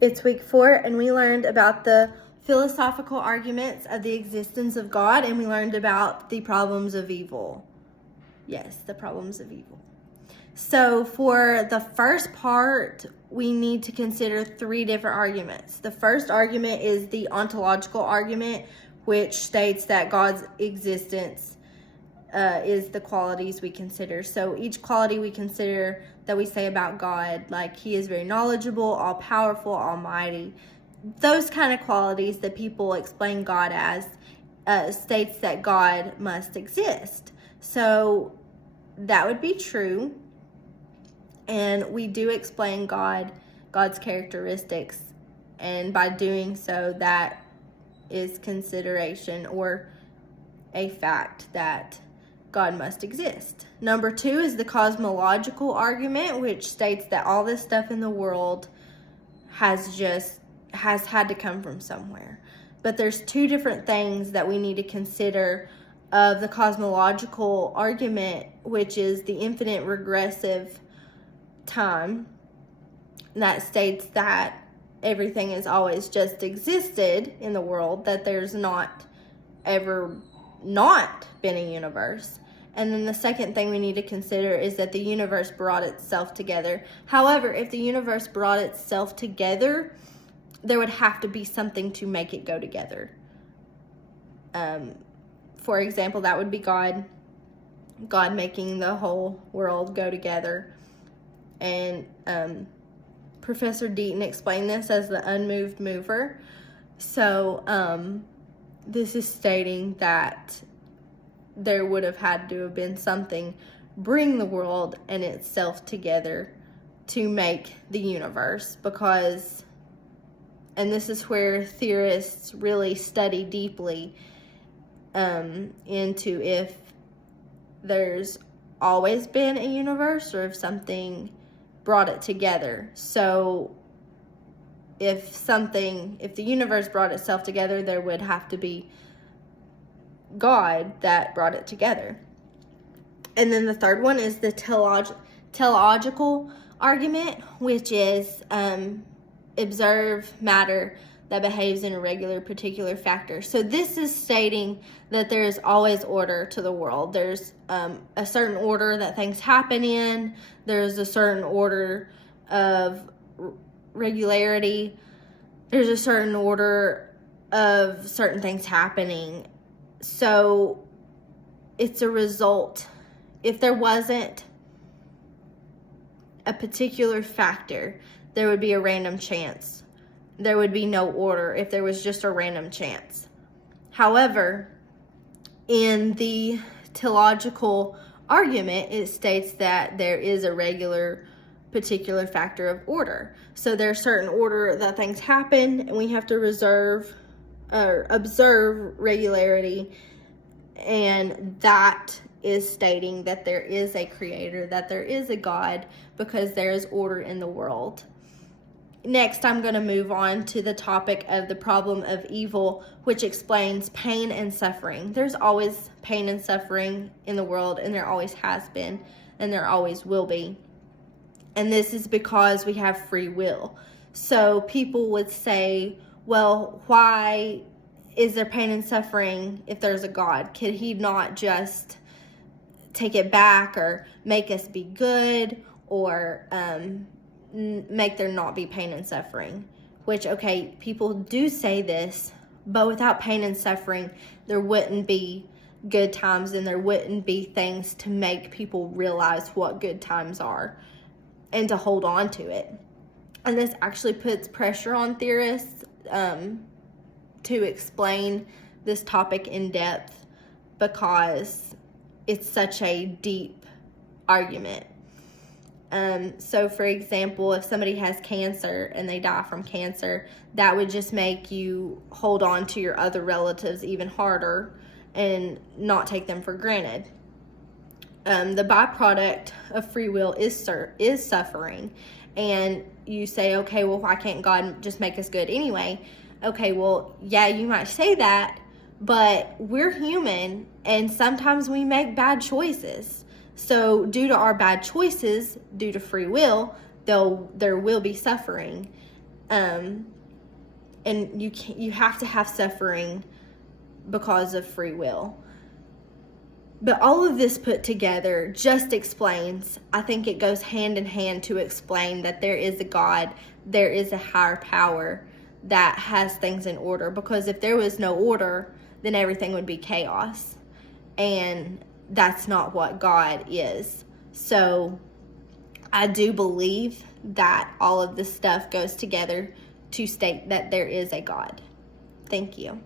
It's week 4, and we learned about the philosophical arguments of the existence of God, and we learned about the problems of evil. Yes, the problems of evil. So for the first part, we need to consider 3 different arguments. The first argument is the ontological argument, which states that God's existence is the qualities we consider. So each quality we consider that we say about God, like he is very knowledgeable, all-powerful, almighty, those kind of qualities that people explain God as, states that God must exist. So that would be true. And we do explain God's characteristics, and by doing so, that is consideration or a fact that God must exist. Number 2 is the cosmological argument, which states that all this stuff in the world has had to come from somewhere. But there's 2 different things that we need to consider of the cosmological argument, which is the infinite regressive time that states that everything has always just existed in the world, that there's not ever not been a universe. And then the second thing we need to consider is that the universe brought itself together. However, if the universe brought itself together, there would have to be something to make it go together. For example, that would be God making the whole world go together. And Professor Deaton explained this as the unmoved mover. So this is stating that there would have had to have been something bring the world and itself together to make the universe, because, and this is where theorists really study deeply into if there's always been a universe or if something brought it together. So if the universe brought itself together, there would have to be God that brought it together. And then the third one is the teleological argument, which is observe matter that behaves in a regular particular factor. So this is stating that there is always order to the world. There's a certain order that things happen in. There's a certain order of regularity. There's a certain order of certain things happening. So it's a result. If there wasn't a particular factor, there would be a random chance. There would be no order if there was just a random chance. However, in the teleological argument, it states that there is a regular particular factor of order. So there's certain order that things happen, and we have to observe regularity, and that is stating that there is a creator, that there is a God, because there is order in the world. Next, I'm going to move on to the topic of the problem of evil, which explains pain and suffering. There's always pain and suffering in the world, and there always has been, and there always will be. And this is because we have free will. So people would say, well, why is there pain and suffering if there's a God? Could he not just take it back or make us be good, or make there not be pain and suffering? Which, okay, people do say this, but without pain and suffering, there wouldn't be good times, and there wouldn't be things to make people realize what good times are and to hold on to it. And this actually puts pressure on theorists to explain this topic in depth, because it's such a deep argument. So for example, if somebody has cancer and they die from cancer, that would just make you hold on to your other relatives even harder and not take them for granted. The byproduct of free will is suffering. And you say, okay, well, why can't God just make us good anyway? Okay, well, yeah, you might say that, but we're human, and sometimes we make bad choices. So due to our bad choices, due to free will, there will be suffering. And you have to have suffering because of free will. But all of this put together just explains, I think it goes hand in hand to explain that there is a God, there is a higher power that has things in order. Because if there was no order, then everything would be chaos. And that's not what God is. So I do believe that all of this stuff goes together to state that there is a God. Thank you.